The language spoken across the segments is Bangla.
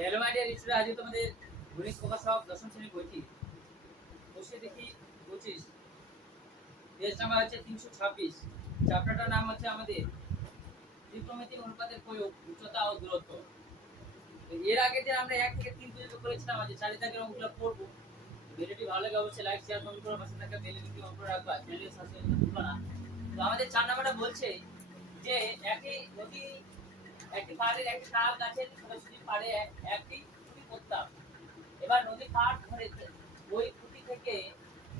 হ্যালো মাই ডিয়ার স্টুডেন্ট, আজকে তোমাদের গণিত প্রকাশক দশম শ্রেণীর বইটি বসে দেখি 25 পেজ নাম্বার হচ্ছে 326। চ্যাপ্টারটার নাম হচ্ছে আমাদের ত্রিকোণমিতিক অনুপাতের প্রয়োগ, উচ্চতা ও দূরত্ব। এর আগে যে আমরা 1 থেকে 3 পর্যন্ত করেছিলাম, আজ 4 দাগের অঙ্কগুলো করব। ভিডিওটি ভালো লাগে অবশ্যই লাইক শেয়ার কমেন্ট করে পাশে থাকা বেল আইকনটি অন করে রাখবা, চ্যানেলটি সাবস্ক্রাইব করতে ভুলবা না। তো আমাদের 4 নাম্বারটা বলছে যে একটি নদী একটি পাড়ের একটি তাল গাছের সোজাসুজি পাড়ে একটি খুঁটি করতাম। এবার নদী পাড় ধরে ওই খুঁটি থেকে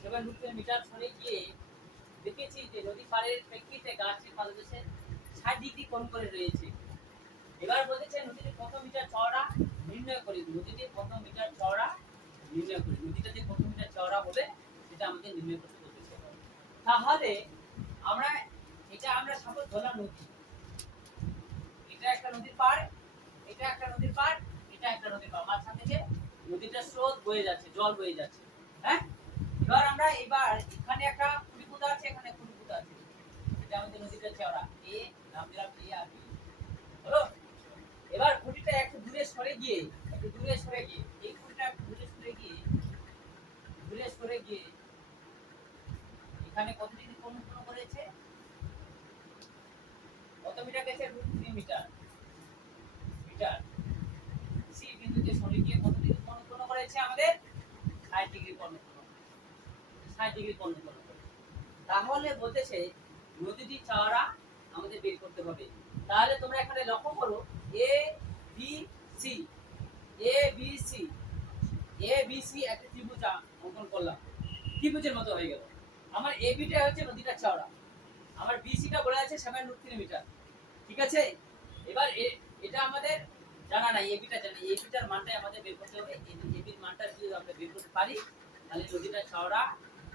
7 মিটার সরে গিয়ে দেখেছি যে নদী পাড়ের প্রেক্ষিতে গাছটির পাদদেশে 60 ডিগ্রি কোণ করে রয়েছে। এবার বলেছে নদীটি কত মিটার চওড়া নির্ণয় করি। নদীটি কত মিটার চওড়া নির্ণয় করি। নদীটা যে কত মিটার চওড়া হবে সেটা আমাদের নির্ণয় করতে বলেছে। তাহলে আমরা সাপোজ ধরলাম নদী, এটা একটা নদীর পাড়, এটা একটা নদীর পাড়, এটা একটা নদীর পাড়, মাঝখান থেকে নদীটার স্রোত বয়ে যাচ্ছে, জল বয়ে যাচ্ছে। হ্যাঁ, এবার এখানে একটা খুঁটি পুঁতা আছে, এখানে খুঁটি পুঁতা আছে। এটা আমাদের নদীটার চওড়া, এ নাম দিলাম এ আর বি। হলো, এবার খুঁটিটা একটু দূরে সরে গিয়ে এই খুঁটিটা একটু দূরে সরে গিয়ে এখানে কত ডিগ্রি কোণ করেছে, কত মিটার গেছে, √3 মিটার। সি বিন্দুতে সরে গিয়ে কত ডিগ্রি কোণ করেছে আমাদের 60 ডিগ্রি কোণ করেছে। তাহলে বলতেছে নদীটি চওড়া আমাদের বের করতে হবে। তাহলে তোমরা এখানে লক্ষ্য করো এ বি সি একটা ত্রিভুজ অঙ্কন করলাম, ত্রিভুজের মতো হয়ে গেল। আমার এ বিটা হচ্ছে নদীটা চওড়া, আমার বি সিটা বলা আছে 7√3 মিটার। ঠিক আছে, এবার এটা আমাদের জানা নাই, এবিটা জানা, এবিটার মানটাই আমাদের বের করতে হবে। এবির মানটা যদি আমরা বের করতে পারি তাহলে নদীটা চওড়া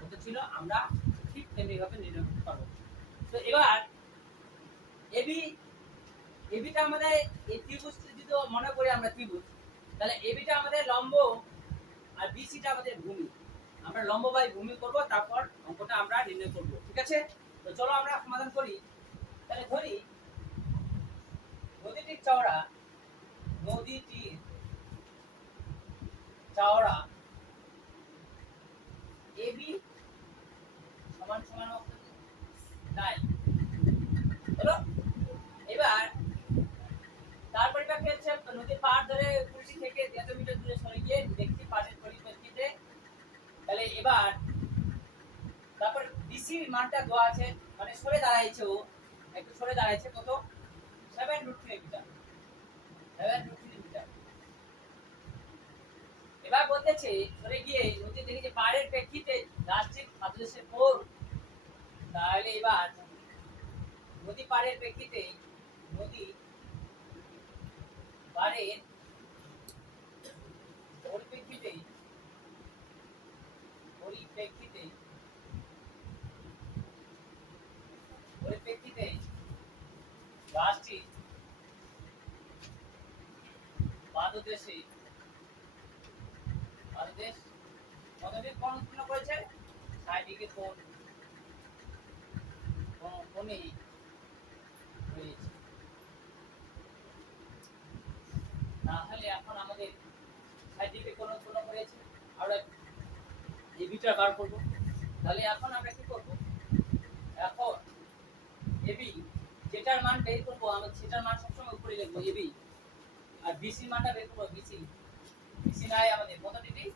কত ছিল আমরা ঠিক তেমনি ভাবে নির্ণয় করতে পারবো। তো এবার এবিটা আমাদের এই ত্রিভুজ, যদি মনে করি আমরা ত্রিভুজ, তাহলে এবিটা আমাদের লম্ব আর বিসিটা আমাদের ভূমি। আমরা লম্ব বাই ভূমি করব, তারপর অঙ্কটা আমরা নির্ণয় করব। ঠিক আছে, তো চলো আমরা সমাধান করি। তাহলে ধরি নদীটির চওড়া এবি সমান সমান 9 হলো। এবার তার পরিপ্রেক্ষিতে হচ্ছে নদীর পাড় ধরে পুলিশি থেকে 100 মিটার দূরে সরে গিয়ে দেখছি পাড়ের পরিপ্রেক্ষিতে। তাহলে এবার তারপর বিসি মানটা দেওয়া আছে, মানে সরে দাঁড়াইছে, ও একটু সরে দাঁড়াইছে কত, 7√3 মিটার। এবার বলতেছে সরে গিয়ে নদী দেখি যে পাড়ের প্রেক্ষিতে গাছটির পাদদেশে কোণ। তাহলে এবার নদী পাড়ের প্রেক্ষিতে নদী পাড়ের পরিপ্রেক্ষিতে গাছটি পাদদেশে কতটি কোণ উৎপন্ন করেছে, 60 ডিগ্রি কোণে রয়েছে। তাহলে এখন আমাদের 60 ডিগ্রি কোণ উৎপন্ন করেছে, আমরা এই বিটা বার করব। তাহলে এখন আমরা কি করব, এখন এবি যেটার মান বের করব আমরা সেটার মান সবসময় উপরে লিখব এবি, আর বিসি মানটা বের করব বিসি নাই আমাদের কত ডিগ্রি,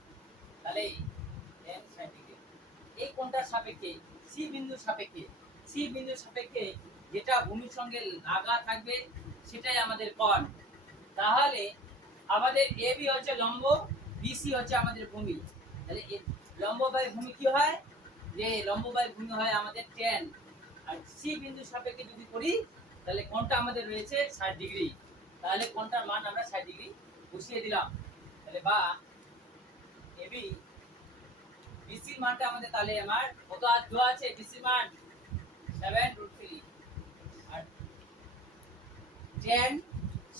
তাহলে tan 60 ডিগ্রি। এই কোণটার সাপেক্ষে সি বিন্দুর সাপেক্ষে যেটা ভূমির সঙ্গে লাগা থাকবে সেটাই আমাদের কোণ। তাহলে আমাদের এবি হচ্ছে লম্ব, বিসি হচ্ছে আমাদের ভূমি। তাহলে লম্ব বাই ভূমি কি হয়, যে লম্ব বাই ভূমি হয় আমাদের tan, আর সি বিন্দুর সাপেক্ষে যদি করি তাহলে কোণটা আমাদের রয়েছে 60 ডিগ্রি। তাহলে কোণটার মান আমরা 60 ডিগ্রি বসিয়ে দিলাম। তাহলে বা এবি বিসি মানটা আমাদের তাহলে আমার কত দেওয়া আছে, বিসি মান 7√3, আর tan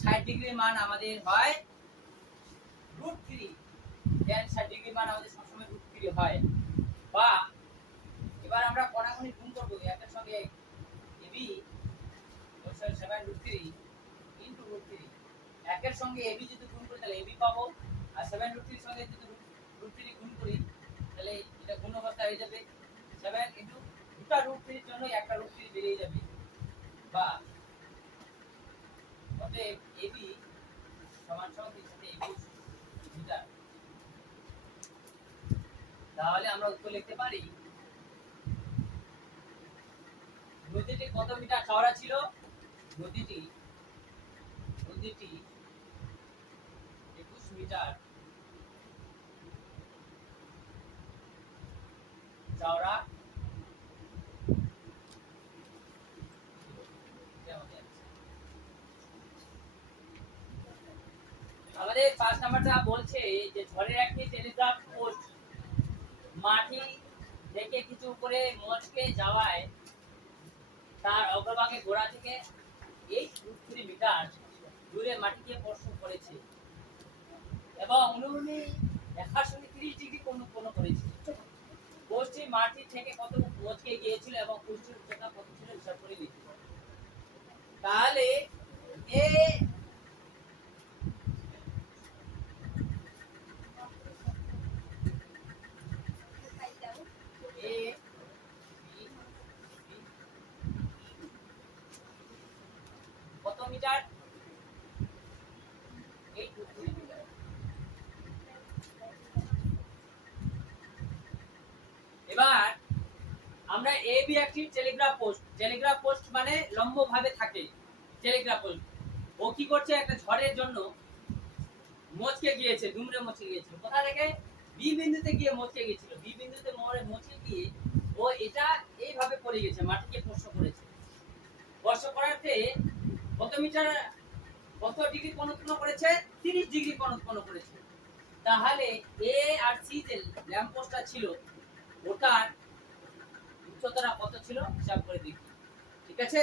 60 ডিগ্রি মান আমাদের হয় √3। tan 60 ডিগ্রি মান আমাদের সবসময় √3 হয়। বা এবার আমরা কোণাকুণি গুণ করব, এটার সঙ্গে এবি 7√3 * √3 1 এর সঙ্গে AB যদি গুণ করি তাহলে AB পাবো, আর 7√3 এর সঙ্গে যদি √3 গুণ করি তাহলে এটা গুণ অবস্থায় হয়ে যাবে 7 ইনটু দুটা √3 এর জন্য একটা √3 বেরিয়ে যাবে, বা অতএব AB সমান সমান 321 মিটার। তাহলে আমরা উত্তর লিখতে পারি নদীটি কত মিটার চওড়া ছিল? নদীটি 21 মিটার চওড়া। আমাদের 5 নাম্বারটা বলছে যে ঝড়ের একটি টেলিগ্রাফ পোস্ট মাটি থেকে কিছু উপরে মচকে যাওয়ায় তার অগ্রভাগে গোড়া থেকে 8 মিটার দূরে মাটিকে স্পর্শ করেছে এবং অনুভূমি রেখার সঙ্গে 30 ডিগ্রি কোণ উৎপন্ন করেছে। পোস্টটি মাটি থেকে কত মচকে গিয়েছিল এবং পোস্টের উচ্চতা কত ছিল হিসাব করে লিখতে হবে। তাহলে এ কত মিটার? 8 মিটার। এবার আমরা এ বি একটি টেলিগ্রাফ পোস্ট মানে লম্বভাবে থাকে টেলিগ্রাফ পোস্ট। ও কি করছে? একটা ঝড়ের জন্য মচকে গিয়েছে, দুমড়ে মচকে গিয়েছিল। কোথা থেকে? বি বিন্দুতে গিয়ে মচকে গিয়েছিল। বি বিন্দুতে মচকে গিয়ে ও এটা এইভাবে পড়ে গেছে, মাটিকে স্পর্শ করেছে। স্পর্শ করাতে কত মিটার, কত ডিগ্রি কোণ উৎপন্ন করেছে? 30 ডিগ্রি কোণ উৎপন্ন করেছে। তাহলে এ আর সি যে ল্যাম্প পোস্টটা ছিল ওটার উচ্চতাটা কত ছিল হিসাব করে দেখি। ঠিক আছে?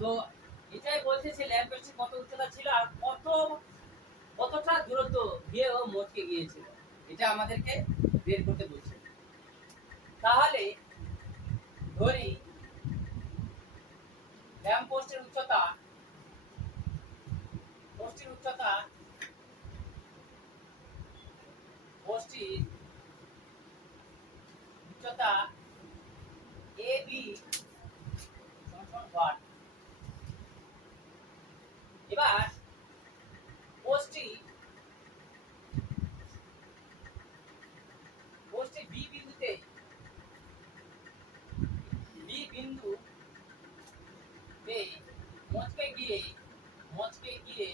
তো এটাই বলতেছে ল্যাম্প পোস্টের কত উচ্চতা ছিল আর কতটা দূরত্ব দিয়ে ও মচকে গিয়েছিল, এটা আমাদেরকে বের করতে বলছে। তাহলে ধরি ল্যাম্প পোস্টের উচ্চতা এ বি সমান 1। এবার পোস্টটি বি বিন্দুতে মচকে গিয়ে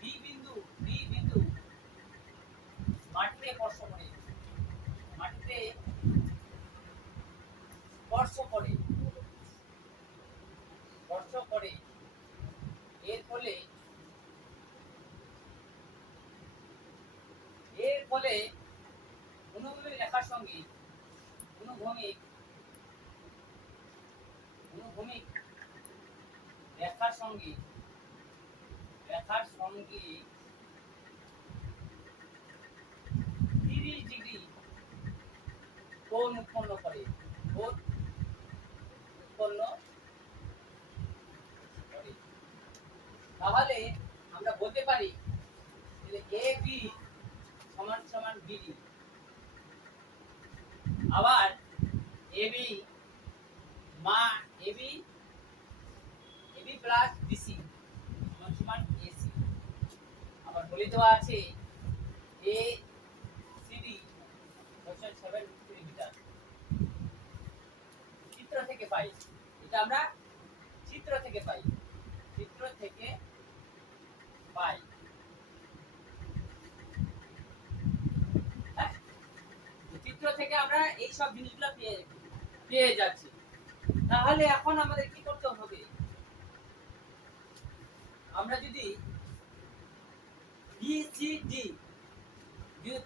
বি বিন্দু মাটিতে স্পর্শ করে এর ফলে অনুভূমিক রেখার সঙ্গে রেখার সঙ্গে 30 ডিগ্রি কোণ উৎপন্ন করে। তাহলে আমরা বলতে পারি যে এ বি সমান সমান বিডি। আবার এবি প্লাস বিসি সমান সমান এসি। আবার বলে দেওয়া আছে এ সিডি 7 মিটার। চিত্র থেকে পাই, এটা আমরা চিত্র থেকে পাই। চিত্র থেকে আমরা এই সব জিনিসগুলো পেয়ে যাচ্ছি। তাহলে এখন আমাদের কি করতে হবে? আমরা যদি বিসিডি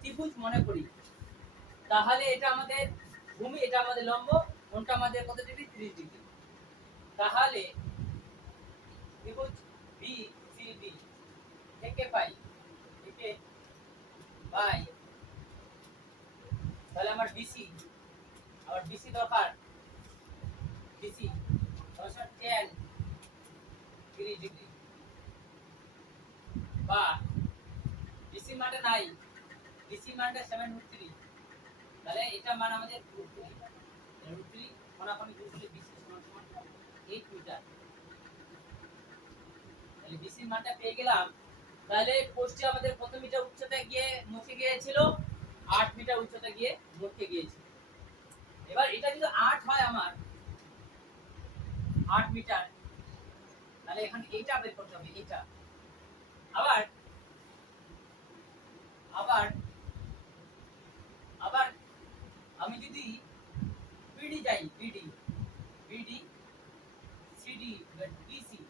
ত্রিভুজ মনে করি তাহলে এটা আমাদের ভূমি, এটা আমাদের লম্ব, কোণটা আমাদের কত ডিগ্রি? 30 ডিগ্রি। তাহলে ত্রিভুজ বিসিডি থেকে পাই তাহলে আমার বিসি দরকার। বিসি 10 ডিগ্রি, বা ডিসি মানটা নাই, ডিসি মানটা 7√3, তাহলে এটা মান আমাদের √3, √3 কোণাকুণি গুণ করলে BC সমান সমান 8 মিটার। তাহলে BC মানটা পেয়ে গেলাম। তাহলে পোস্টে আমাদের কত মিটার উচ্চতা গিয়ে মুখে গিয়েছিল? 8 মিটার উচ্চতা গিয়ে মুখে গিয়েছিল। এবার এটা যদি 8 হয় আমার 8 মিটার, তাহলে এখানে এইটা বের করতে হবে, এইটা। আবার আবার আবার আমি যদি বিডি যাই, বিডি বিডি সিডি বিসি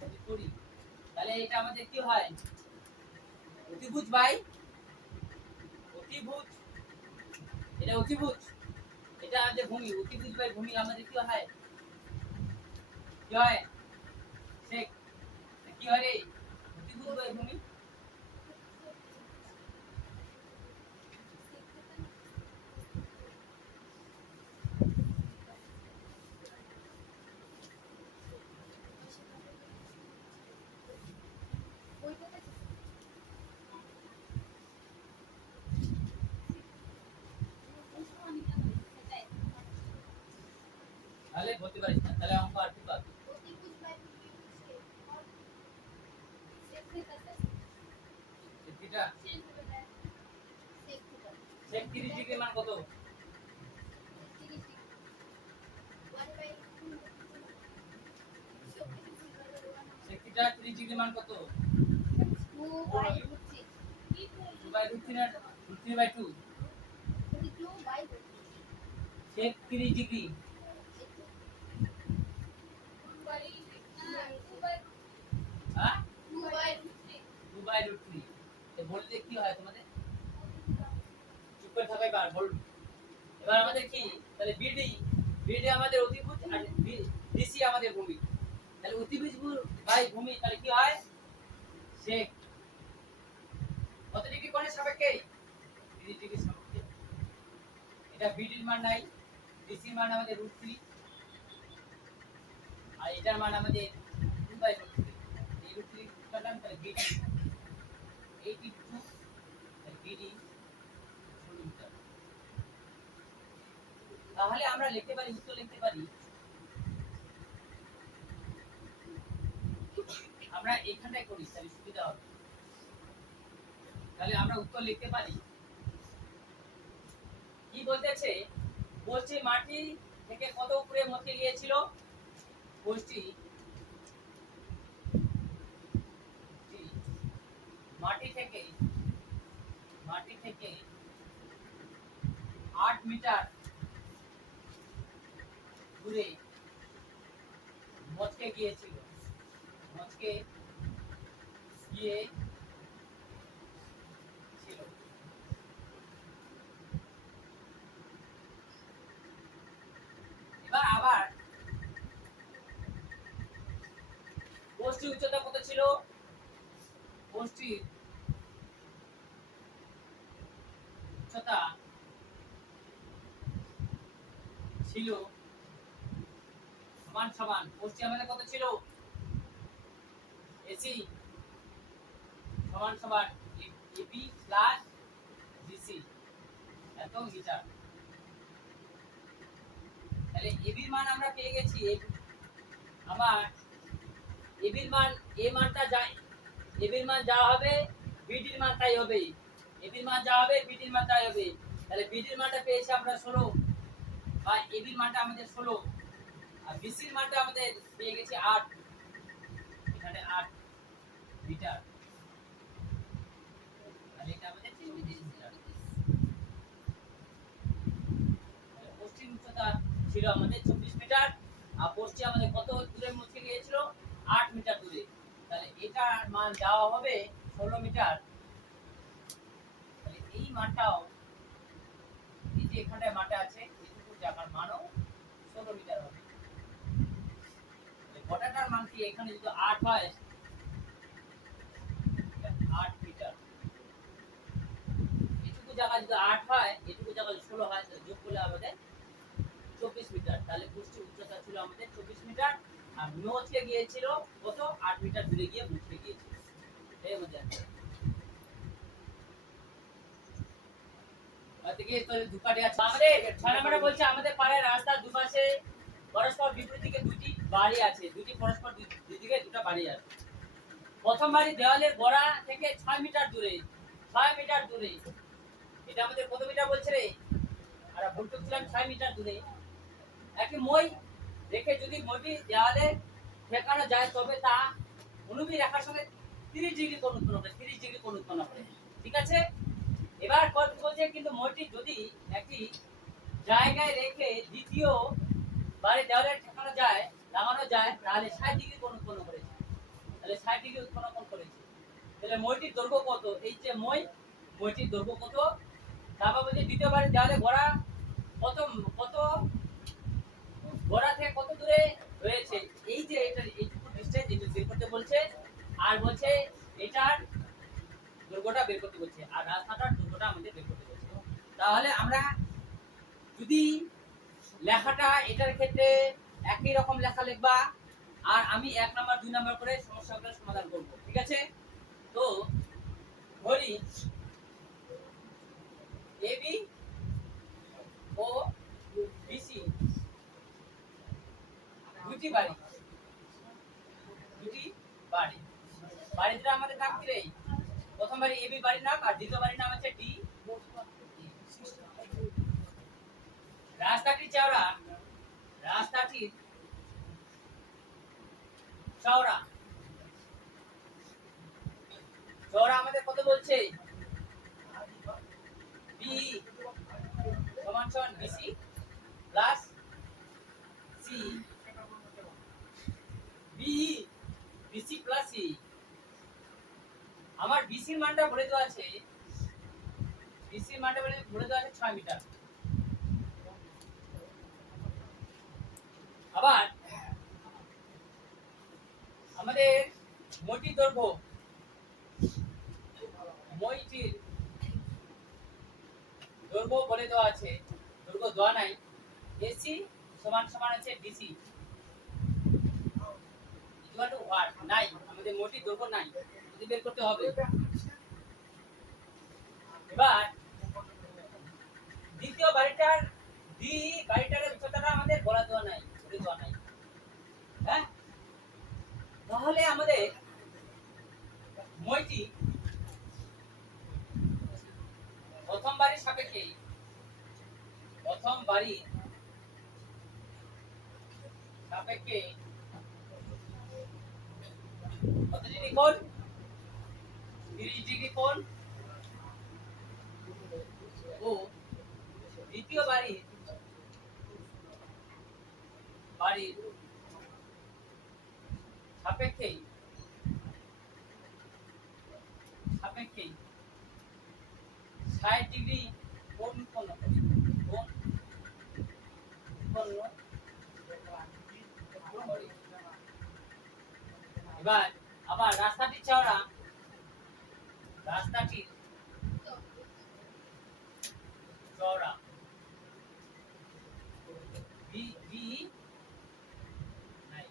যদি করি, তাহলে এটা আমাদের কি হয়? অতিভুজ বাই অতিভুজ, এটা অতিভুজ, এটা আমাদের ভূমি, অতিভুজ বাই ভূমি আমাদের কি হয়? কি হয়? সেক কি হয় রে? অতিভুজ বাই ভূমি। তাহলে বলতে পারিস না, তাহলে অঙ্ক আর কি পাবি? এটা সেক 30 ডিগ্রি মান কত? সেক 30 ডিগ্রি মান কত? 2/√3 আর 3/2, সেক 30 ডিগ্রি। হ্যাঁ 2/√3, তো বললে কি হয় তোমাদের? চুপ করে থাকাই বার বল। এবার আমাদের কি? তাহলে বিডি, বিডি আমাদের অতিভুজ আর ডিসি আমাদের ভূমি। তাহলে অতিভুজ বাই ভূমি, তাহলে কি হয়? সেক কত ডিগ্রি কোণের সাপেক্ষে? 30 ডিগ্রি সাপেক্ষে। এটা বিডির মান নাই, ডিসির মান আমাদের √3, আর এটার মান আমাদের 2/√3। এই √3 কাটলাম, তাহলে বিডি 82, তাহলে বিডি 16 মিটার। তাহলে আমরা লিখতে পারি, উত্তর লিখতে পারি, আমরা এখানটায় করি তাহলে সুবিধা হবে। তাহলে আমরা উত্তর লিখতে পারি, কি বলতেছে? বলছি মাটি থেকে কত উপরে মথে গিয়েছিল? বলছি মাটি থেকে 8 মিটার দূরে মচকে গিয়েছিল, মচকে গিয়ে ছিল। এবার আবার পোস্টের উচ্চতা কত ছিল? পোস্টের উচ্চতা ছিল সমান সমান, পোস্টে আমাদের কত ছিল? এসি সমান সমান এবি প্লাস ডিসি এত মিটার। তাহলে এবির মান আমরা পেয়ে গেছি। আমার এবির মান, এ মানটা যায়, এবির মান যা হবে বিডির মান তাই হবে, এবির মান যা হবে বিডির মান তাই হবে। তাহলে বিডির মানটা পেয়েছি আমরা 16, বা এবির মানটা আমাদের 16, আর বিসির মানটা আমাদের পেয়ে গেছি 8, এখানে 8 মিটার। তাহলে এটা আমাদের 24 মিটার। পশ্চিম উচ্চতা ছিল আমাদের 24 মিটার, আর পশ্চিম আমাদের কত দূরে মুছে গিয়েছিল? 8 মিটার দূরে। তাহলে এটার মান দেওয়া হবে 16 মিটার। তাহলে এই মানটাও, এই যে এখানটায় মানটা আছে, এইটুকু জায়গার মানও 16 মিটার হবে। তাহলে গোটাটার মান কি? এখানে যদি 8 হয়, 8 মিটার, এটুকু জায়গা যদি 8 হয়, এটুকু জায়গা 16 হয়, তাহলে যোগ করলে আমাদের 24 মিটার। তাহলে পশ্চিম উচ্চতা ছিল আমাদের 24 মিটার, আর মুচকে গিয়েছিল কত 8 মিটার দূরে গিয়ে মুচকে গিয়েছিল। এই মধ্যে ওদিকে তো দুপাটে আছে। আমাদের 6 নম্বরে বলছে আমাদের পাড়ার রাস্তার দুপাশে পরস্পর বিপরীত দিকে দুটি বাড়ি আছে, দুটি পরস্পর দুদিকে দুটো বাড়ি আছে। প্রথম বাড়ি দেওয়ালের গোড়া থেকে 6 মিটার দূরে, 6 মিটার দূরে। এটা আমাদের কত মিটার বলছে রে? আর ভুল করছিলাম 6 মিটার দূরে। একই মই রেখে যদি মইটি দেওয়ালে ঠেকানো যায় তবে তা অনুভূমিক রেখার সঙ্গে 30 ডিগ্রি কোণ উৎপন্ন করে, 30 ডিগ্রি কোণ উৎপন্ন করে। ঠিক আছে? এবার কথা বলছে কিন্তু মইটি যদি একটি জায়গায় রেখে দ্বিতীয় বাড়ি দেওয়ালে ঠেকানো যায়, লাগানো যায় তাহলে 60 ডিগ্রি কোণ উৎপন্ন করেছে। তাহলে 60 ডিগ্রি উৎপন্ন করেছে। তাহলে মইটির দৈর্ঘ্য কত? এই যে মইটির দৈর্ঘ্য কত? তারপর বলছে দ্বিতীয় বাড়ি দেওয়ালে গোড়া কত কত গোড়া থেকে কত দূরে রয়েছে। এই যে এটা এইটুকু ডিসটেন্স এটা বের করতে বলছে, আর বলছে এটার দৈর্ঘ্যটা বের করতে বলছে, আর রাস্তাটার দৈর্ঘ্যটা আমাদের বের করতে বলছে। তাহলে আমরা যদি লেখাটা এটার ক্ষেত্রে একই রকম লেখা লিখবা, আর আমি 1 নাম্বার 2 নাম্বার করে সমস্যাগুলো সমাধান করব। ঠিক আছে? তো ধরি এবি ও বিসি দুটি বাড়ি, দুটি বাড়ি। বাড়িটা আমাদের নাম কি রে? প্রথম বাড়ি এবি বাড়ির নাম, আর দ্বিতীয় বাড়ির নাম হচ্ছে ডি। রাস্তাটির চওড়া, রাস্তাটির চওড়া, চওড়া আমাদের কত বলছে? বি সমান সমান BC plus C, B BC plus C. আমার বিসির মানটা বলে দেওয়া আছে, বিসির মানটা বলে দেওয়া আছে 6 মিটার। আবার আমাদের মইটির দৈর্ঘ্য, মইটির দৈর্ঘ্য বলে দেওয়া আছে, দৈর্ঘ্য দেওয়া নাই। এসি সমান সমান আছে বিসি ইকুয়াল টু হোয়াট? নাই, আমাদের মইটির দৈর্ঘ্য নাই, যদি বের করতে হবে। এবার দ্বিতীয় বাড়িটার বাড়িটার উচ্চতাটা আমাদের বলা দেওয়া নাই, বলে দেওয়া নাই। হ্যাঁ, তাহলে আমাদের মইটি প্রথম বাড়ির সাপেক্ষে, প্রথম বাড়ির সাপেক্ষে কত ডিগ্রি কোণ? 30 ডিগ্রি কোণ। ও দ্বিতীয় বাড়ির সাপেক্ষে সাপেক্ষে 60 ডিগ্রি কোণ উৎপন্ন করে, কোণ উৎপন্ন করে। এবার আবার রাস্তাটির চওড়া, রাস্তাটির চওড়া বি বি নাই,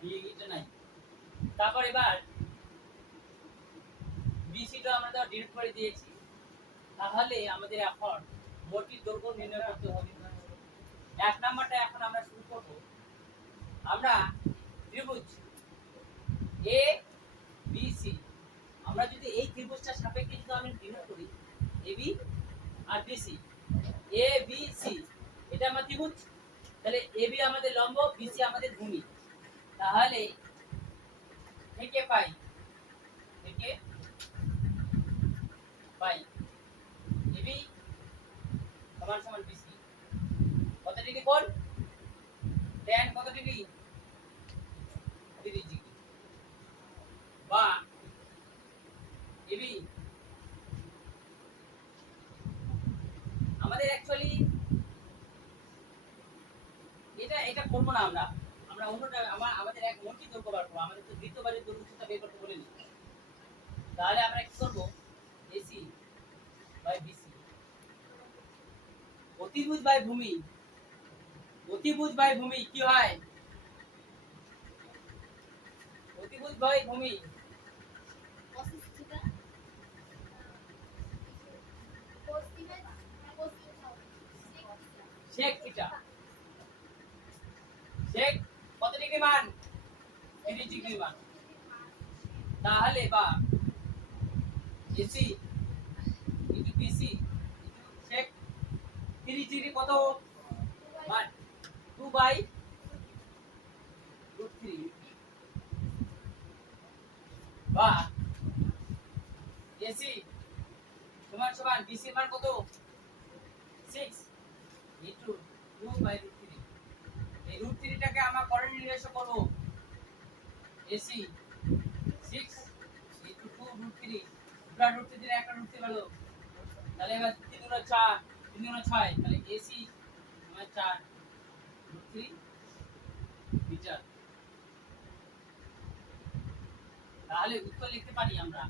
বি এটা নাই। তারপর এবার বিসিটা আমরা তো ডিলিট করে দিয়েছি। তাহলে আমাদের এখন মইটির দৈর্ঘ্য নির্ণয় করতে হবে। 1 নাম্বারটা এখন আমরা শুরু করব। আমরা ত্রিভুজ এ বি সি, আমরা যদি এই ত্রিভুজটার সাপেক্ষে যদি আমি ডিনোট করি AB R BC, A B C এটা আমার ত্রিভুজ। তাহলে এবি আমাদের লম্ব, বিসি আমাদের ভূমি। তাহলে থেকে পাই, থেকে পাই এবি সমান সমান বিসি কত ডিগ্রি কোণ? tan কত ডিগ্রি? 30 ডিগ্রি। বা এবি আমাদের অ্যাকচুয়ালি এটা এটা করব না, আমরা আমরা অন্যটা আমাদের এক মইটির দৈর্ঘ্য বার করব। আমাদের তো দ্বিতীয় বাড়ির দৈর্ঘ্যটা বের করতে বলেনি। তাহলে আমরা কি করব? এসি বাই বিসি, অতিভুজ বাই ভূমি, অতি অতিভুজ বাই ভূমি কি হয়? অতিভুজ বাই ভূমি sec থিটা। sec কত ডিগ্রি মান? 30 ডিগ্রি মান। তাহলে বা AC into BC sec 30 degree কত মান? 2/√3 বা AC সমান সমান BC মান কত? 6 ইনটু 2/√3। এই √3 টাকে আমরা করে নির্দেশ করব AC 6 ইনটু 2√3 পুরা √3 দিয়ে একটা √3 হলো। তাহলে এবার 3 গুণ 4 3 গুণ 6 তাহলে AC মানে 4√3 মিটার। তাহলে উত্তর লিখতে পারি আমরা।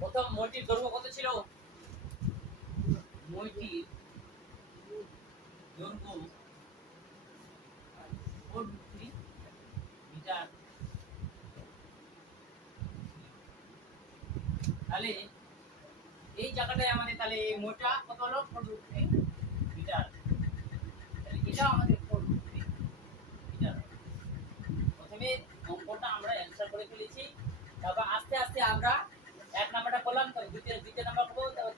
প্রথম মইটির দৈর্ঘ্য কত ছিল? মইটির দৈর্ঘ্য 4√3 মিটার। তাহলে এই জায়গাটায় আমাদের তাহলে এই মইটা কত হলো? 4√3 মিটার। তাহলে এটা আমাদের 4√3 মিটার। প্রথমে অঙ্কটা আমরা অ্যানসার করে ফেলেছি, তারপর আস্তে আস্তে আমরা এক নাম্বারটা করলাম, তো দ্বিতীয় নাম্বার করব, তারপর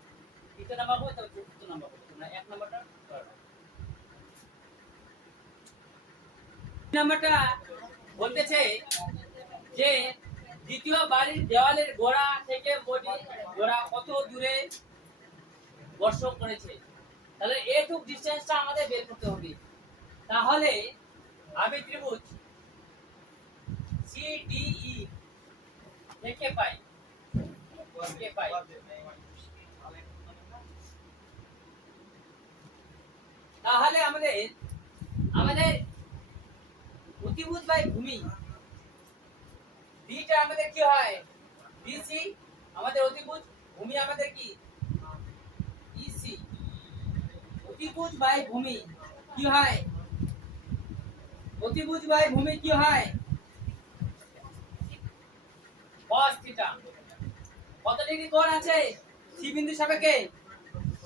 তৃতীয় নাম্বার করব, তারপর চতুর্থ নাম্বার করব। তোমরা এক নাম্বারটা করো। নাম্বারটা বলতেছে যে দ্বিতীয় বাড়ির দেওয়ালের গোড়া থেকে মোটি গোড়া কত দূরে বর্ষণ করেছে। তাহলে এইটুক ডিসটেন্সটা আমাদের বের করতে হবে। তাহলে আমি ত্রিভুজ CDE থেকে পাই তাহলে আমাদের আমাদের অতিভুজ বাই ভূমি ডিটা আমাদের কি হয়? BC আমাদের অতিভুজ, ভূমি আমাদের কি? EC। অতিভুজ বাই ভূমি কি হয়? অতিভুজ বাই ভূমি কি হয়? cos theta. কত ডিগ্রি কোণ আছে C বিন্দু সাপেক্ষে?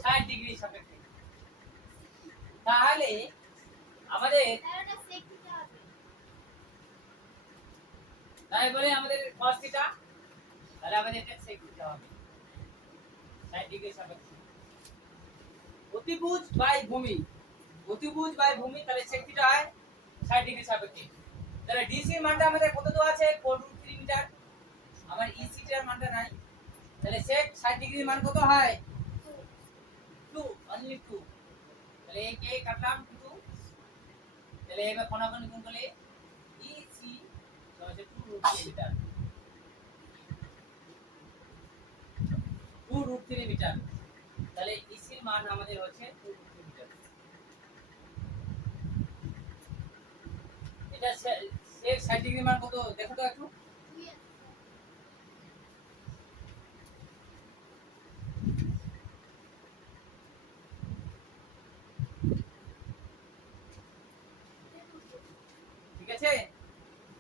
60 ডিগ্রি সাপেক্ষে। তাহলে আমাদের তাই বলে আমাদের cos থিটা, তাহলে আমাদের এটা sec থিটা হবে 60 ডিগ্রি সাপেক্ষে। অতিভুজ বাই ভূমি, অতিভুজ বাই ভূমি তাহলে sec থিটা হয় 60 ডিগ্রি সাপেক্ষে। তাহলে DC এর মানটা আমাদের কত দেওয়া আছে? 4√3 মিটার। আমার EC এর মানটা নাই, তাহলে sec 60 ডিগ্রির মান কত হয়? 2 অনলি 2। তাহলে এই কে কাটলাম 2। তাহলে এবার কোণাকুণি গুণ করলে EC হচ্ছে 2√3 মিটার। 2√3 মিটার। তাহলে EC এর মান আমাদের হচ্ছে 2√3 মিটার। এটা sec 60 ডিগ্রির মান কত দেখো তো একটু। ঠিক আছে,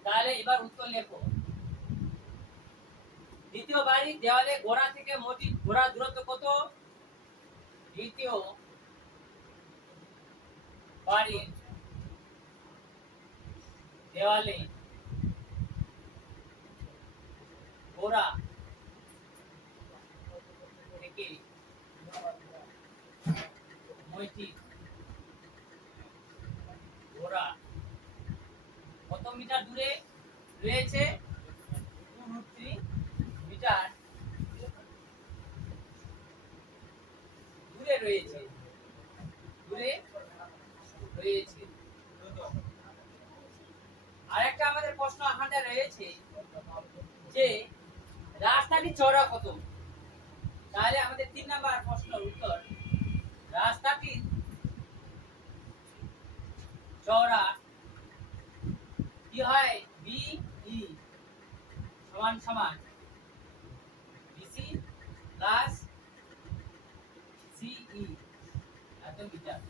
তাহলে এবার উত্তর লেখো। দ্বিতীয় বাড়ির দেওয়ালে গোড়া থেকে মোটি গোড়া দূরত্ব কত? দ্বিতীয় বাড়ির দেওয়ালে গোড়া থেকে মইটি গোড়া কত মিটার দূরে রয়েছে? 2√3 মিটার দূরে রয়েছে, দূরে রয়েছে। আরেকটা আমাদের প্রশ্ন এখানে রয়েছে যে রাস্তাটি চওড়া কত? তাহলে আমাদের 3 নাম্বার প্রশ্নের উত্তর, রাস্তাটি চওড়া কি হয়? BE সমান সমান BC প্লাস CE এত মিটার।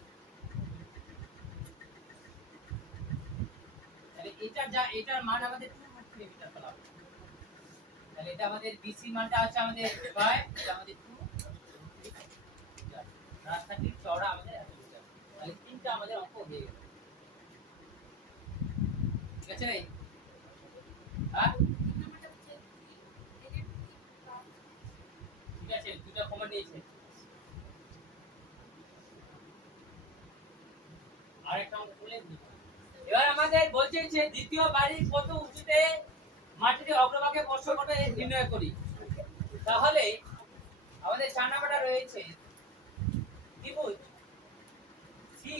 এটার মান আমাদের 2 মিটার পেলাম। তাহলে এটা আমাদের বিসি মানটা আছে আমাদের 5, এটা আমাদের 2 মিটার। রাস্তাটির চওড়া আমাদের এত মিটার। তাহলে তিনটা আমাদের অঙ্ক হয়ে গেল। ঠিক আছে ভাই? হ্যাঁ ঠিক আছে, দুটো কমন নিয়েছে। আরেকটা অঙ্ক করলে এবার আমাদের বলছে যে দ্বিতীয় বাড়ির কত উঁচুতে মাটিতে অগ্রভাগে স্পর্শ করবে নির্ণয় করি। তাহলে আমাদের 4 নাম্বারটা রয়েছে ত্রিভুজ সি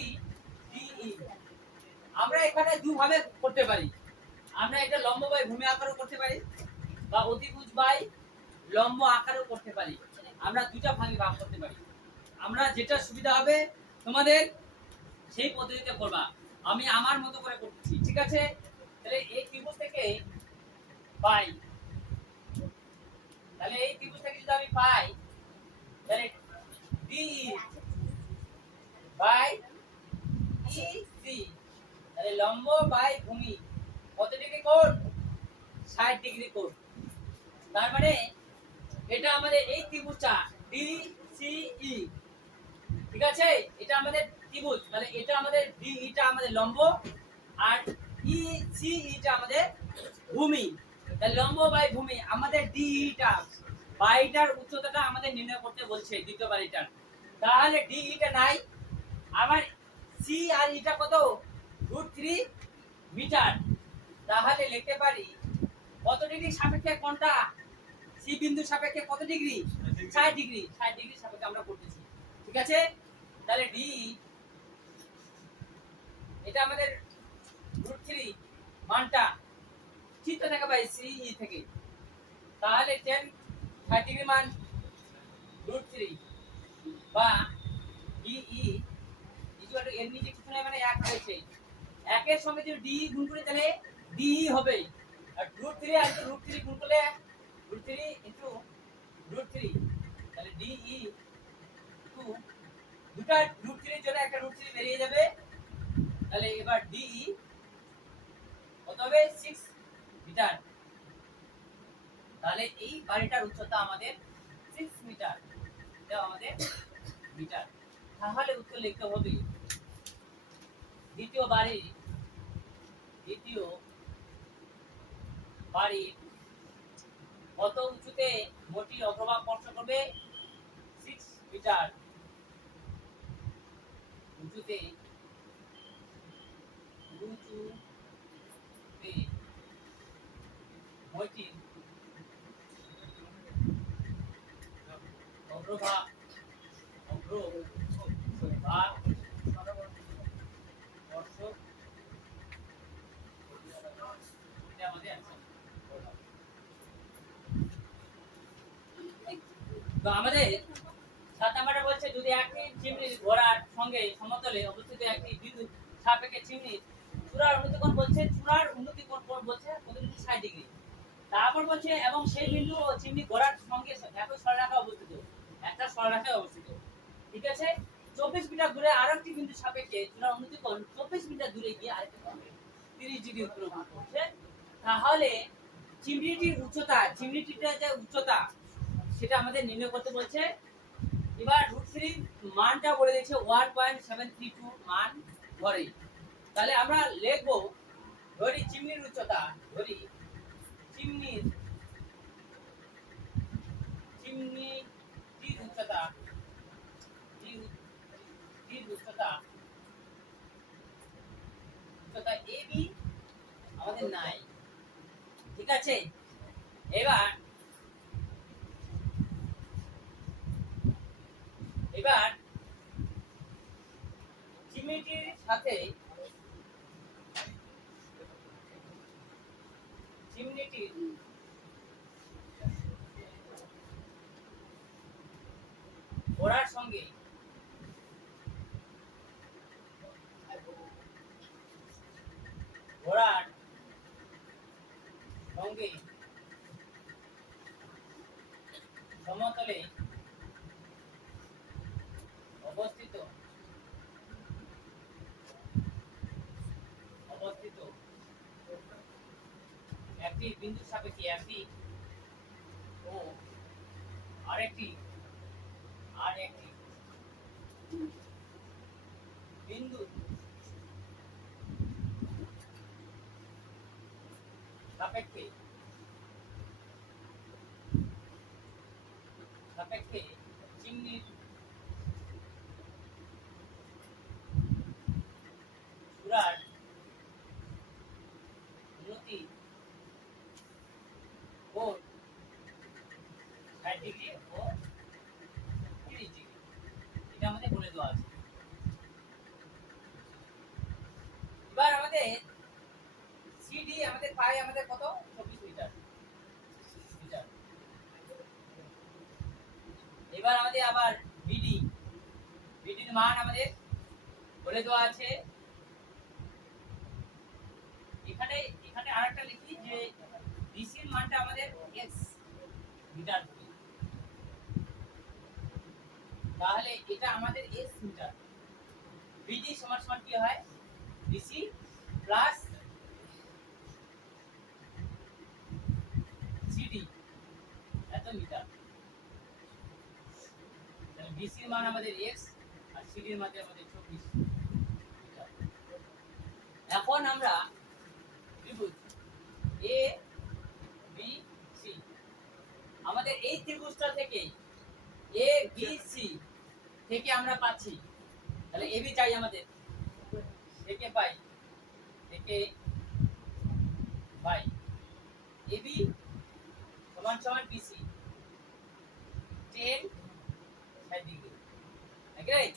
ডি ই। আমরা এখানে দুভাবে করতে পারি। আমরা এটা লম্ব বাই ভূমি আকারেও করতে পারি বা অতিভুজ বাই লম্ব আকারেও করতে পারি। আমরা দুটো ভাগে ভাগ করতে পারি। আমরা যেটা সুবিধা হবে তোমাদের সেই পদ্ধতিতে করবা। আমি আমার মতো করে করতেছি, ঠিক আছে? তাহলে এই ত্রিভুজ থেকে পাই, তাহলে এই ত্রিভুজ থেকে যদি আমি পাই, তাহলে ডি বাই ই সি, তাহলে লম্ব বাই ভূমি কত ডিগ্রি কোণ? 60 ডিগ্রি কোণ। তার মানে এটা আমাদের এই ত্রিভুজটা ডি সি ই, ঠিক আছে? এটা আমাদের ত্রিভুজ, তাহলে এটা আমাদের ডি টা আমাদের লম্ব আর ই সি টা আমাদের ভূমি। তাহলে লম্ব বাই ভূমি আমাদের ডি টা বাড়িটার উচ্চতাটা আমাদের নির্ণয় করতে বলছে দ্বিতীয় বাড়িটার। তাহলে ডি টা নাই, আমার সি আর ইটা কত? √3 মিটার। তাহলে লিখতে পারি কত ডিগ্রি সাপেক্ষে কোনটা? সি বিন্দু সাপেক্ষে কত ডিগ্রি? 60 ডিগ্রি। 60 ডিগ্রি সাপেক্ষে আমরা করতেছি, ঠিক আছে? তাহলে ডি এটা আমাদের √3 মানটা চিত্র থেকে পাই সি ই থেকে। তাহলে 10 60 ডিগ্রি মান √3 বা ডি ই ইকুয়াল টু এর নিচে কিছু নাই, মানে 1 রয়েছে। 1 এর সঙ্গে যদি ডি গুণ করি তাহলে ডি হবে, আর √3 আর √3 গুণ করলে √3 ইনটু √3, তাহলে ডি ই টু দুটো √3 এর জন্য একটা √3 বেরিয়ে যাবে। তাহলে এবার ডি ই কত হবে? 6 মিটার। তাহলে এই বাড়িটার উচ্চতা আমাদের 6 মিটার, এটা আমাদের মিটার। তাহলে উত্তর লিখতে হবে দ্বিতীয় বাড়ির কত উঁচুতে মোটি অগ্রভাগ স্পর্শ করবে? 6 মিটার উঁচুতে মোটি অগ্রভাগ স্পর্শ, এটা আমাদের অ্যানসার। তো আমাদের 7 নাম্বারে বলছে যদি একটি চিমনির ঘোড়ার সঙ্গে সমতলে অবস্থিত একটি বিদ্যুৎ সাপেক্ষে চিমনির চূড়ার উন্নতি কোণ বলছে, চূড়ার উন্নতি কোণ বলছে কত ডিগ্রি? 60 ডিগ্রি। তারপর বলছে এবং সেই বিন্দু ও চিমনি ঘোড়ার সঙ্গে একই সরলরেখায় অবস্থিত, একটা সরলরেখায় অবস্থিত, ঠিক আছে? 24 মিটার দূরে আরেকটি বিন্দু সাপেক্ষে চূড়ার উন্নতি কোণ 24 মিটার দূরে গিয়ে আরেকটি কোণ 30 ডিগ্রি উৎপন্ন করছে। তাহলে চিমনিটির যে উচ্চতা সেটা আমাদের নির্ণয় করতে বলছে। এবার √3 মানটা বলে দিয়েছে 1.732 মান ধরে। তাহলে আমরা লিখব ধরি চিমনির উচ্চতা, চিমনিটির উচ্চতা এ বি আমাদের নাই, ঠিক আছে? এবার চিমনিটির সাথে চিমনিটির ঘোড়ার সঙ্গে সমতলে অবস্থিত একটি বিন্দুর সাপেক্ষে একটি ও আরেকটি বিন্দু সাপেক্ষে চিহ্নিত চূড়ার উন্নতি কোণ 60 ডিগ্রি ও 30 ডিগ্রি, এটা আমাদের বলে দেওয়া আছে। এবার আমাদের সিডি আমাদের পাই আমাদের কত 24 মিটার। এবার আমাদের আবার বিডির মান আমাদের বলে দেওয়া আছে। এখানে আরেকটা লিখি যে বিসির মানটা আমাদের x মিটার, তাহলে এটা আমাদের x মিটার। বিডি সমান সমান কি হয় বিসি প্লাস সিডি এত মিটার। তাহলে বিসির মান আমাদের x আর সিডির মান আমাদের 24 মিটার। এখন আমরা ত্রিভুজ এ বি সি, আমাদের এই ত্রিভুজটা থেকে এ বি সি থেকে আমরা পাচ্ছি, তাহলে এবি চাই আমাদের, থেকে পাই এবি সমান সমান বিসি 10 60 ডিগ্রি, রাইট?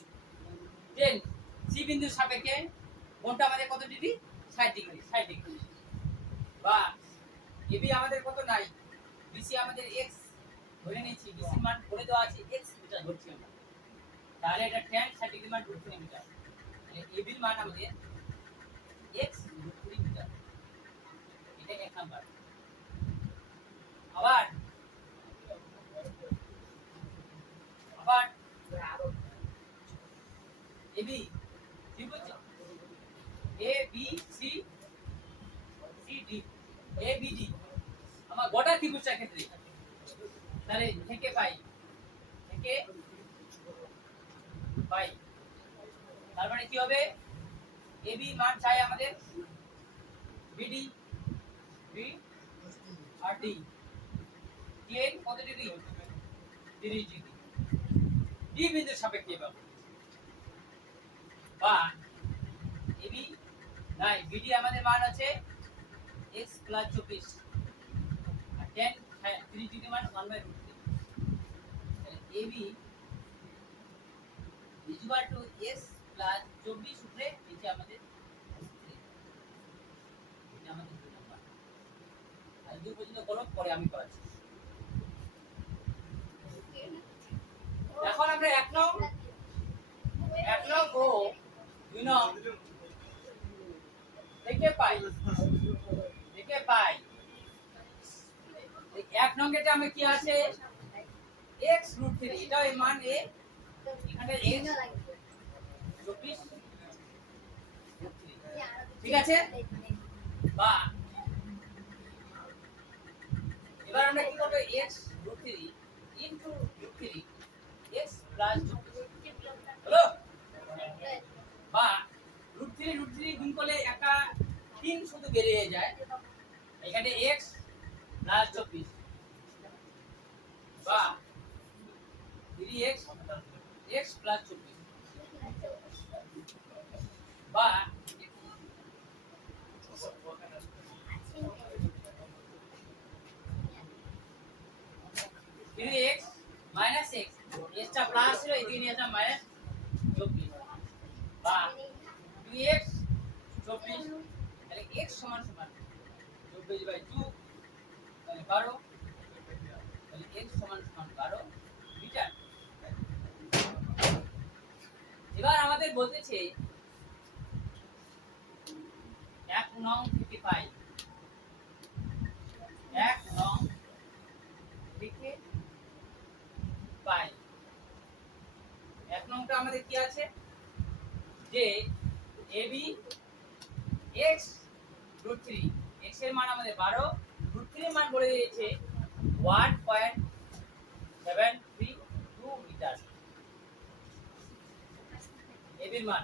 10 সি বিন্দুর সাপেক্ষে কোণটা আমাদের কত ডিগ্রি 60 ডিগ্রি। বা এবি আমাদের কত নাই, বিসি আমাদের x ধরে নিয়েছি, বিসি মান বলে দেওয়া আছে x মিটার ধরছি আমরা, তাহলে এটা tan 60 ডিগ্রি মান √3 মিটার। তাহলে এবি এর মান আমাদের x √3 মিটার, এটা এক নাম্বার। আবার এবি ত্রিভুজ A B C D, A B D আমার গোটা ত্রিভুজটার ক্ষেত্রে, তাহলে থেকে পাই তার মানে কি হবে এবি মান চাই আমাদের বিডি আর ডি এর কত ডিগ্রি 30 ডিগ্রি, ডি বিন্দুর সাপেক্ষে পাবো। বা এবি নাই, বিডি আমাদের মান আছে x প্লাস 24 আর tan 30 ডিগ্রি মান 1/√3। তাহলে AB equal to x plus 24 উপরে নিচে আমাদের 3, এটা আমাদের 2 নাম্বার। আর 2 পর্যন্ত করো, পরে আমি করাচ্ছি। এখন আমরা 1 নং ও 2 নং থেকে পাই 1 নং এটা আমরা কি আছে x √3, এটা এর মান a, এখানে x 24 ঠিক আছে। বা এবার আমরা কি করব x √3 ইনটু √3 x প্লাস 24 হলো। বা √3 গুণ করলে একটা 3 শুধু বেরিয়ে যায়, এখানে x প্লাস 24 বা 3x x প্লাস 24 বা 3x মাইনাস x, এটা প্লাস ছিল এদিকে নিয়ে আসলাম মাইনাস 24 বা 2x 24, তাহলে x সমান সমান 24/2 তাহলে 12, তাহলে x সমান সমান 12 মিটার। এবার আমাদের বলতেছে 1 নং থেকে পাই 1 নং থেকে পাই 1 নংটা আমাদের কি আছে যে AB x √3, x এর মান আমাদের 12, √3 মান বলে দিয়েছে 1.732 মিটার এবির মান।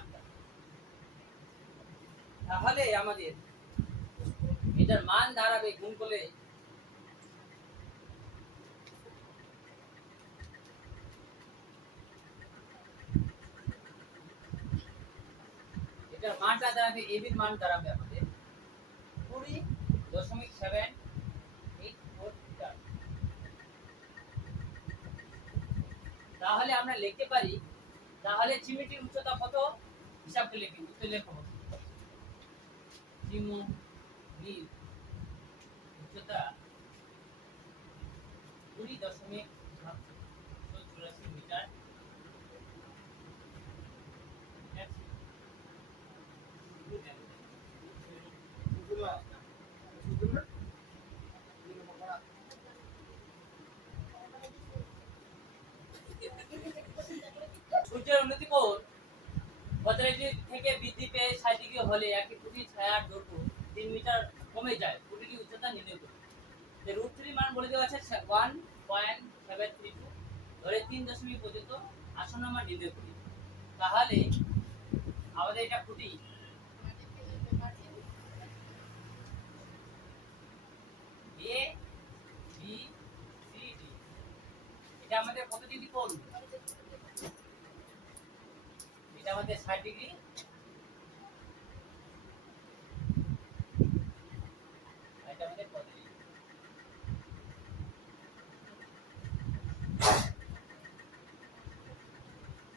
তাহলে আমাদের এটার মান দাঁড়াবে গুণ করলে এটার মানটা দাঁড়াবে এবির মান দাঁড়াবে আমাদের 20.784 মিটার। তাহলে আমরা লিখতে পারি, তাহলে চিমনিটির উচ্চতা কত হিসাব করে লিখি, উত্তর লেখো। চিমনির উচ্চতা 20.784 মিটার। সূর্যের উন্নতি কোণ 45 থেকে বৃদ্ধি পেয়ে 60 ডিগ্রি হলে একটি খুঁটির ছায়ার দৈর্ঘ্য 3 মিটার কমে যায়। খুঁটিটির উচ্চতা নির্ণয় করুন। √3 মান বলে দেওয়া আছে 1.732, ধরে 3 দশমিক পর্যন্ত আসন্ন মান নির্ণয় করি। তাহলে আমাদের এটা খুঁটি এ বি সি ডি, এটা আমাদের কত ডিগ্রি কোণ? এটা আমাদের 60 ডিগ্রি। এটা আমাদের কত ডিগ্রি?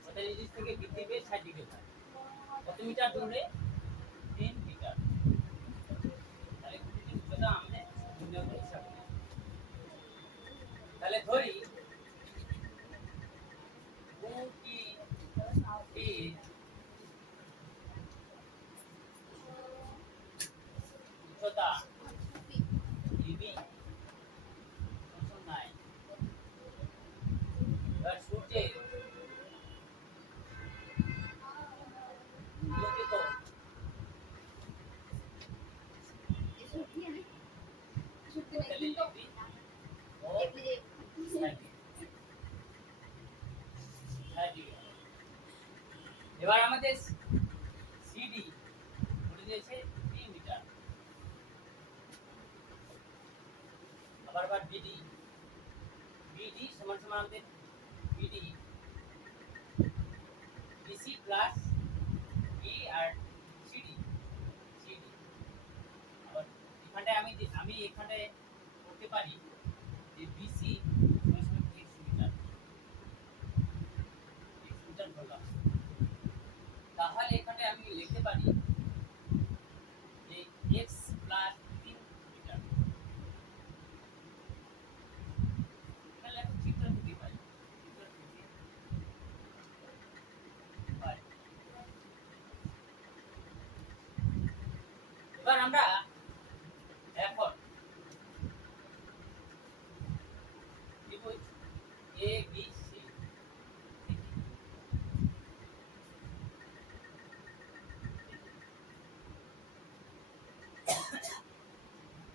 45 থেকে বৃদ্ধি পেয়ে 60 ডিগ্রি হয়। কত মিটার দূরে? 3 মিটার। তাহলে খুঁটিটির উচ্চতা আমাদের নির্ণয় করে হিসাব করি। তাহলে ধরি খুঁটিটির উচ্চতা ডিবি সমান 9। এবার সূর্যের উন্নতি কোণ এবার আমাদের সিডি বলে দিয়েছে 3 মিটার। আবার বিডি, বিডি সমান সমান আমাদের বিডি বিসি প্লাস বি আর সিডি, সিডি। আবার এখানটায় আমি এখানটায় করতে পারি যে বিসি সমান সমান x মিটার, x মিটার ধরলাম। তাহলে এখানে আমি লিখতে পারি যে x প্লাস 3 মিটার। তাহলে আমি চিত্র দিতে পারি, চিত্র দিতে পারি। এবার আমরা এখন ত্রিভুজ এ বি সি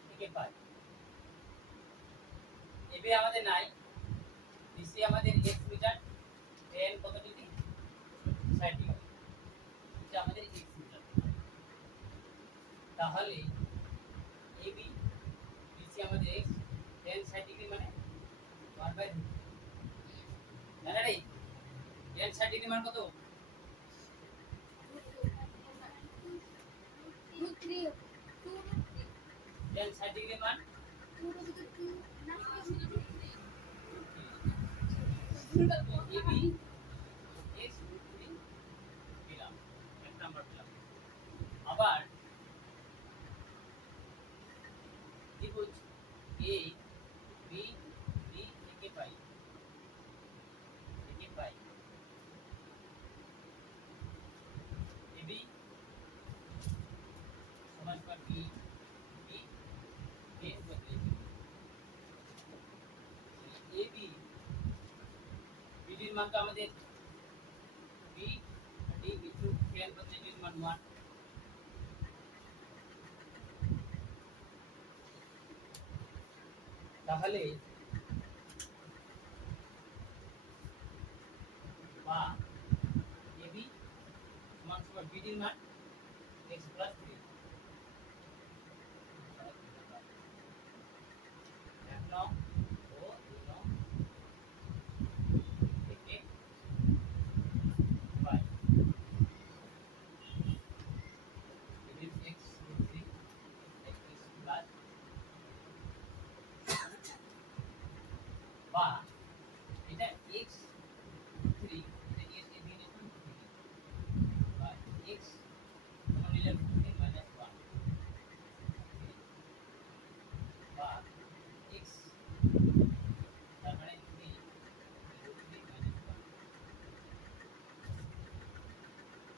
থেকে পাই। এবি আমাদের নাই, বিসি আমাদের x মিটার, tan কত ডিগ্রি? 60 ডিগ্রি। এটা আমাদের x মিটার। তাহলে এবি বিসি আমাদের x, tan 60 ডিগ্রি মানে 1/√3। জানা রে tan 60 ডিগ্রি মান কত? tan 60 ডিগ্রি মান এবি x √3 দিলাম, এক নাম্বার দিলাম। আবার ত্রিভুজ এ বি ডি থেকে পাই, থেকে পাই এবি সমান সমান বি বি tan বদলে এবি বিডির মান তো আমাদের বি ডি বিটু tan বদলে বির মান 1। তাহলে বা এবি সমান সমান বিডির মান x প্লাস 3 এক নং ও দুই নং থেকে 5 এবি x √3 x প্লাস বা এটা x 3 এটা x এর দিকে নিয়ে বা x সমান নিলাম 3 মাইনাস 1 বা x তার মানে 3 √3 মাইনাস 1।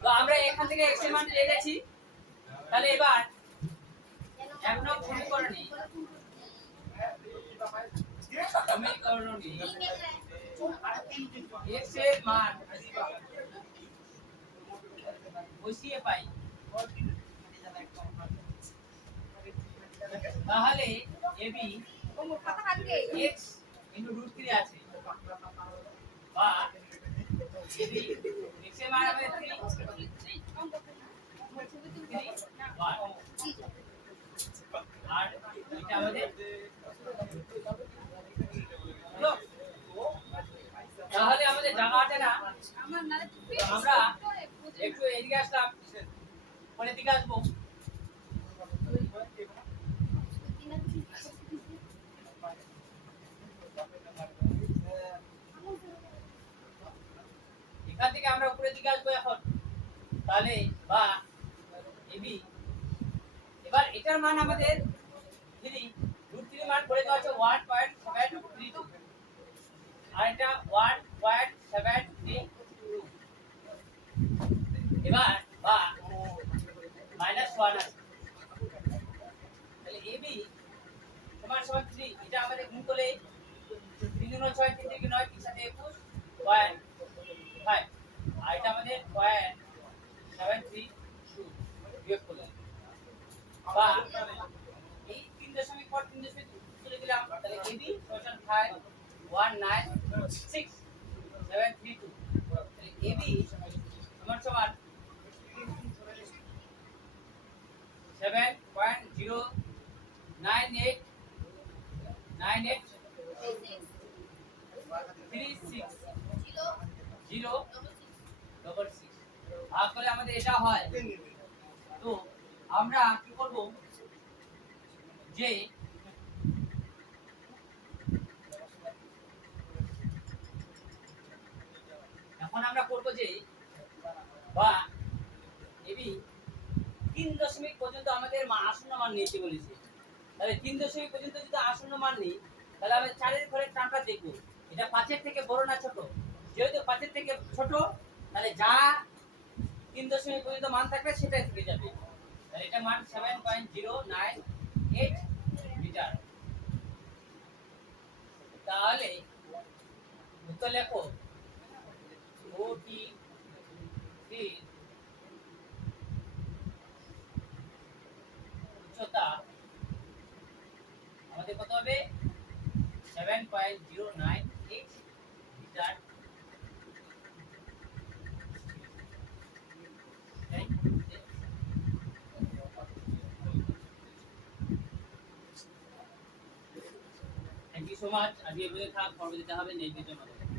তো আমরা এখান থেকে x এর মান পেয়ে গেছি। তাহলে এবার এক নং সমীকরণে x এর মান বসিয়ে পাই, তাহলে ab x √3 আছে বা ab x এর মান হবে 3 আর এটা আমাদের হলো। তাহলে আমাদের জায়গা আছে না, আমরা একটু এদিকে আসলাম, পরের দিকে আসবো। এখান থেকে আমরা উপরের দিকে আসবো এখন। তাহলে বা এবি এবার এটার মান আমাদের 3 √3 মান পড়ে দেওয়া আছে 1.732 আর এটা 1.732। এবার বা -1 আছে, তাহলে এবি সমান সমান 3, এটা আমাদের গুণ করলে 3 গুণ 6 3 থেকে 9 3 সাথে 21 5 আর এটা আমাদের 0.732 বিয়োগ করলাম বা এই 3 দশমিক পর 3 দশমিক তুলে দিলাম, তাহলে এবি সমান 5196732। তাহলে এবি সমান সমান 7.09836 ভাগ করলে আমাদের এটা হয়। তো আমরা কি করব যে এখন আমরা করব যে বা এবি 3 দশমিক পর্যন্ত আমাদের আসন্ন মান নিতে বলেছে। তাহলে 3 দশমিক পর্যন্ত যদি আসন্ন মান নিই, তাহলে আমরা 4 এর ঘরের টানটা দেখব এটা 5 এর থেকে বড় না ছোট। যেহেতু 5 এর থেকে ছোট, তাহলে যা 3 দশমিক পর্যন্ত মান থাকবে সেটাই থেকে যাবে। তাহলে এটা মান 7.098 মিটার। তাহলে উত্তর লেখো OT3 উচ্চতা আমাদের কত হবে 7.098 meter. Thank you so much. আজকে এই পর্যন্ত থাক, পরবর্তীতে হবে নেক্সট ভিডিওর মাধ্যমে।